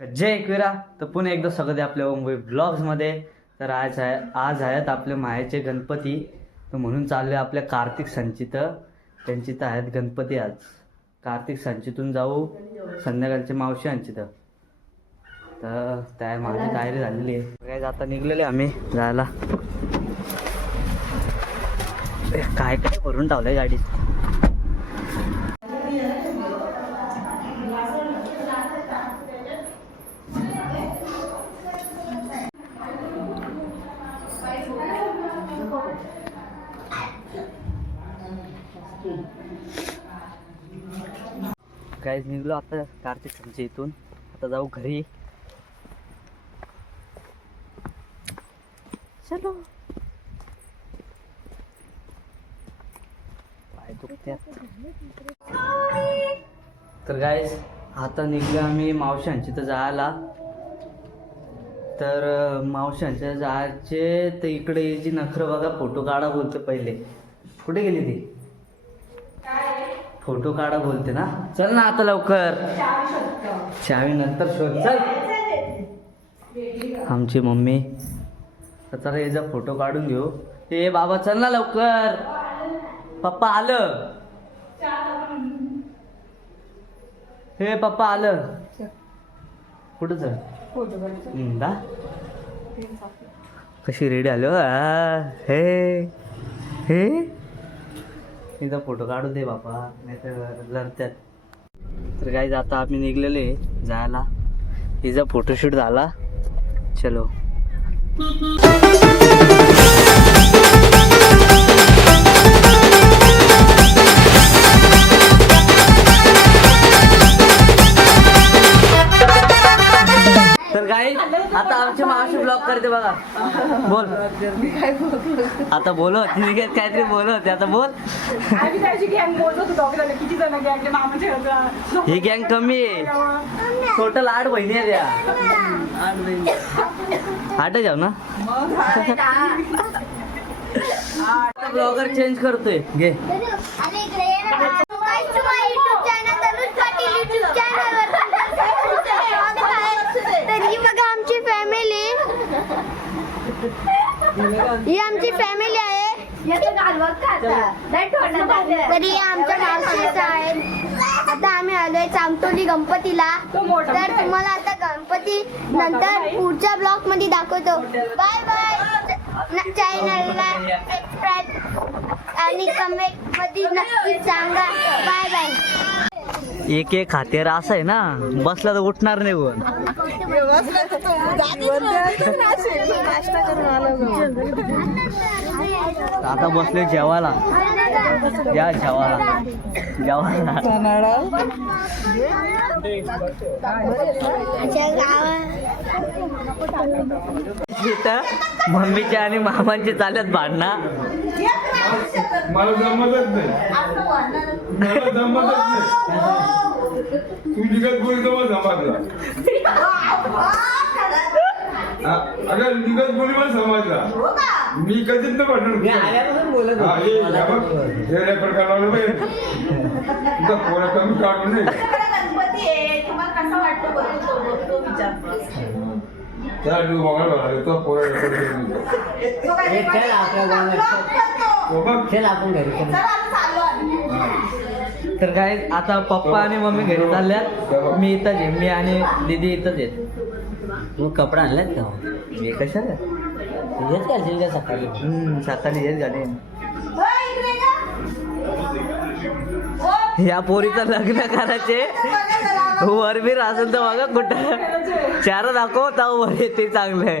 जय एकविरा. तर पुन्हा एकदा स्वागत आहे आपल्या मुंबई ब्लॉग्समध्ये. तर आज आहे आज आहेत आपले मायाचे गणपती. तर म्हणून चालले आपल्या कार्तिक संचित. त्यांची तर आहेत गणपती आज. कार्तिक संचितून जाऊ संध्याकाळचे मावशी यांची तर त्या माझी तयारी झालेली आहे. काय आता निघलेले आम्ही जायला. काय काय भरून ठेवलंय गाडीत काय निघलो आता कार्तिक संची इथून. आता जाऊ घरी. चलो. पाय दुखत्यात तर गाईज आता निघलो आम्ही मावशांची तर जायला. तर मावशांच्या जायचे तर इकडे जी नखरं बघा फोटो काढा बोलते पहिले. कुठे गेली ती? फोटो काढा बोलते ना. चल ना आता लवकर. चावी नंतर शोध. चल. आमची मम्मी. तर चला याचा फोटो काढून घेऊ. ए बाबा चल ना लवकर. पप्पा आलं. हे पप्पा आलं. कुठं चल? दा कशी रेडी आलो हो? हे. हे? इथं फोटो काढू दे बापा नाही तर लढत्यात तर काय आता आम्ही निघलेले जायला. हिचा फोटोशूट झाला. चलो. तर काय आता आमची ब्लॉग करते बघा. बोल. आता बोलत तिने काहीतरी बोलत आता बोल. आम्ही त्याची गँग बोलत होतो दोघं किती जण गँग मामाचे होता ही गँग कमी आहे. टोटल आठ बहिणी आहेत या. आठ बहिणी. आठ जाऊ ना. ब्लॉगर चेंज करतोय. घे आणि इकडे ये ना. Guys, तुम्हा YouTube channel तनुज पाटील YouTube channel वर तुमचं स्वागत आहे. तर ही बघा आमची फॅमिली ही आमची फॅमिली आहे तर आमच्या मावशीच आहेत आता आम्ही आलोय चांगतोली गणपतीला. तर तुम्हाला आता गणपती नंतर पुढच्या ब्लॉगमध्ये दाखवतो बाय बाय चॅनलला सबस्क्राईब आणि कमेंटमध्ये नक्की सांगा. बाय बाय एक एक खातेर असं आहे ना बसला तर उठणार नाही कोण. आता बसले जेवायला. या जेवायला. जेवायला. मम्मीच्या आणि मामांचे चालत भांडणं. मला जमतच नाही. मला जमतच नाही. तू निघत बोली तर मला समजला. हा, अगं निघत बोली मला समजला. मी कधीच नाही भांडण हा, हे हे बघ, हे रेकॉर्ड करायला पाहिजे तुझा पोरं कमी काढू नये गणपती आहे. तुम्हाला कसा वाटतो बरं? तो तो विचार. त्या तू बघायला लागला तो पोरं रेकॉर्ड करून. तो काय चल आपण घरी चला. तर काय आता पप्पा आणि मम्मी घरी चालल्यात. मी इथंच आहे. मी आणि दीदी इथंच आहेत. मग कपडा आणलात का? हे कशाला? हेच घालशील का सकाळी? सकाळी हेच घालेन. होय, इकडे ये. पोरीचं लग्न करायचे. वरबीर असेल तर बघा कुठं. चार दाखव तर वर येते चांगलं आहे.